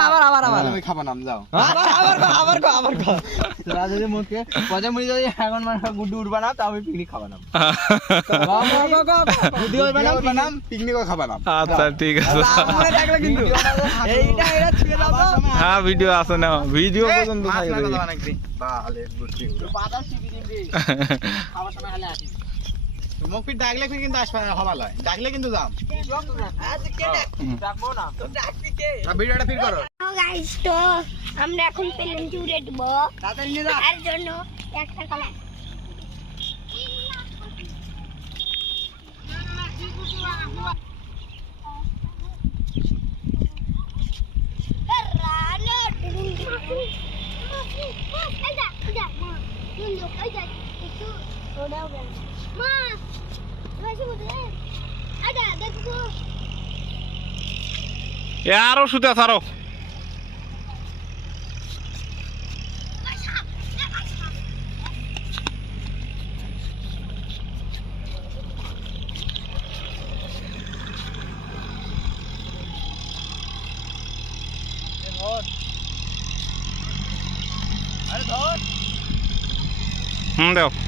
আবার আমি খাবা নাম যাও আবার তোরা যদি মুখে পচা মুড়ি যদি এখন মানে গুড্ডু উড়বা না তাও আমি পিকনিক খাবা নাম গুড্ডু উড়বা নাম পিকনিকও খাবা নাম আচ্ছা ঠিক আছে মনে থাকলে কিন্তু এইটা ছুঁয়ে দাও তো হ্যাঁ ভিডিও আছে না ভিডিও পর্যন্ত থাকে বালে গুড্ডু পাতা শিখি দিন রে খাবার সময় হলে আসি মুখ পিট ডাকলে কিন্তু আসবে না হবা লয় ডাকলে কিন্তু যাম আজ কে ডাকবো না তো ডাকবি কে ভিডিওটা ফির করো গাইস তো আমরা এখন পেলেন জুড়ে দেব তাড়াতাড়ি নিয়ে যা তার জন্য একটা কলা আরো শুতে ছাড়ো আরে ধর দাও